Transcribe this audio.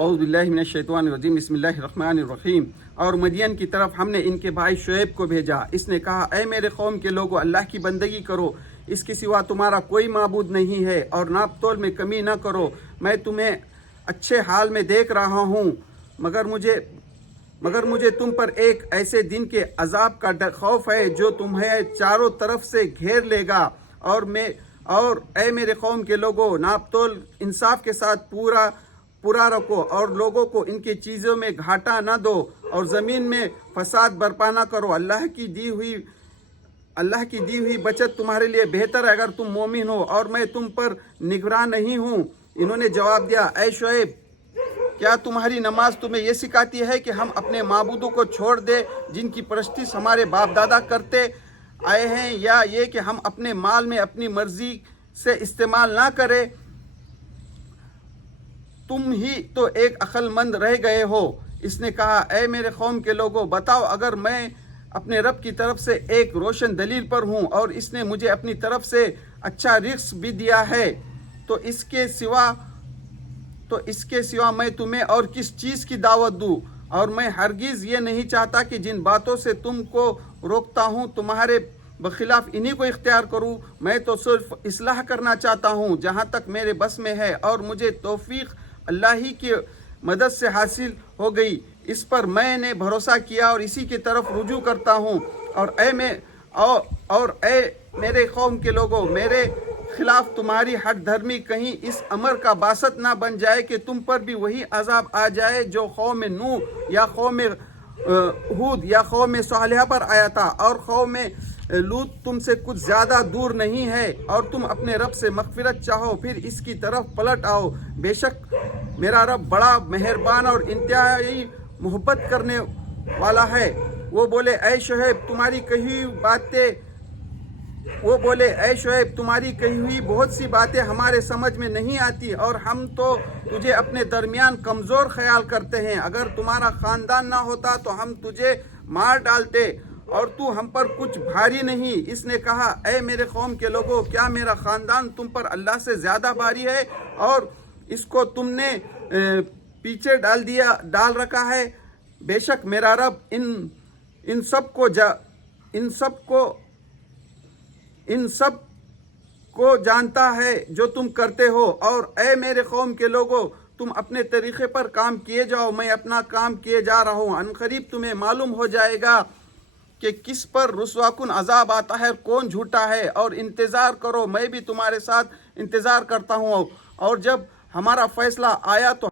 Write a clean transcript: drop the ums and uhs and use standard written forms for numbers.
औज़ु बिल्लाहि मिनश्शैतानिर्रजीम बिस्मिल्लाहिर्रहमानिर्रहीम। और मदियन की तरफ हमने इनके भाई शुएब को भेजा। इसने कहा, ऐ मेरे कौम के लोगों, अल्लाह की बंदगी करो, इसके सिवा तुम्हारा कोई माबूद नहीं है, और नाप तोल में कमी न करो। मैं तुम्हें अच्छे हाल में देख रहा हूँ, मगर मुझे तुम पर एक ऐसे दिन के अजाब का खौफ है जो तुम्हें चारों तरफ से घेर लेगा। और ऐ मेरे कौम के लोगों, नाप तोल इंसाफ के साथ पूरा रखो, और लोगों को इनकी चीज़ों में घाटा न दो, और ज़मीन में फसाद बर्पा न करो। अल्लाह की दी हुई बचत तुम्हारे लिए बेहतर है अगर तुम मोमिन हो, और मैं तुम पर निगरान नहीं हूँ। इन्होंने जवाब दिया, ऐ शुएब, क्या तुम्हारी नमाज तुम्हें यह सिखाती है कि हम अपने माबूदों को छोड़ दे जिनकी परस्तिश हमारे बाप दादा करते आए हैं, या ये कि हम अपने माल में अपनी मर्जी से इस्तेमाल ना करें? तुम ही तो एक अक्लमंद रह गए हो। इसने कहा, ऐ मेरे कौम के लोगों, बताओ, अगर मैं अपने रब की तरफ से एक रोशन दलील पर हूँ और इसने मुझे अपनी तरफ से अच्छा रिस्क भी दिया है, तो इसके सिवा मैं तुम्हें और किस चीज़ की दावत दूँ? और मैं हरगिज़ ये नहीं चाहता कि जिन बातों से तुमको रोकता हूँ तुम्हारे बखिलाफ इन्हीं को इख्तियार करूँ। मैं तो सिर्फ इस्लाह करना चाहता हूँ जहाँ तक मेरे बस में है, और मुझे तौफीक अल्लाह ही की मदद से हासिल हो गई। इस पर मैंने भरोसा किया और इसी की तरफ रुजू करता हूँ। और ऐ मेरे कौम के लोगों, मेरे खिलाफ तुम्हारी हट धर्मी कहीं इस अमर का बासत ना बन जाए कि तुम पर भी वही अजाब आ जाए जो कौम नूह या कौम हूद या कौम सालिहा पर आया था। और कौम लूत तुमसे कुछ ज़्यादा दूर नहीं है, और तुम अपने रब से मग़फ़िरत चाहो, फिर इसकी तरफ पलट आओ। बेशक मेरा रब बड़ा मेहरबान और इंतहाई मोहब्बत करने वाला है। वो बोले, ऐ शुएब, तुम्हारी कही हुई बहुत सी बातें हमारे समझ में नहीं आती, और हम तो तुझे अपने दरमियान कमज़ोर ख्याल करते हैं। अगर तुम्हारा ख़ानदान ना होता तो हम तुझे मार डालते, और तू हम पर कुछ भारी नहीं। इसने कहा, ऐ मेरे कौम के लोगों, क्या मेरा ख़ानदान तुम पर अल्लाह से ज़्यादा भारी है, और इसको तुमने पीछे डाल रखा है? बेशक मेरा रब इन सब को जानता है जो तुम करते हो। और ऐ मेरे कौम के लोगों, तुम अपने तरीक़े पर काम किए जाओ, मैं अपना काम किए जा रहा हूँ। अनक़रीब तुम्हें मालूम हो जाएगा कि किस पर रुस्वाकुन अजाब आता है, कौन झूठा है। और इंतज़ार करो, मैं भी तुम्हारे साथ इंतज़ार करता हूँ, और जब हमारा फ़ैसला आया तो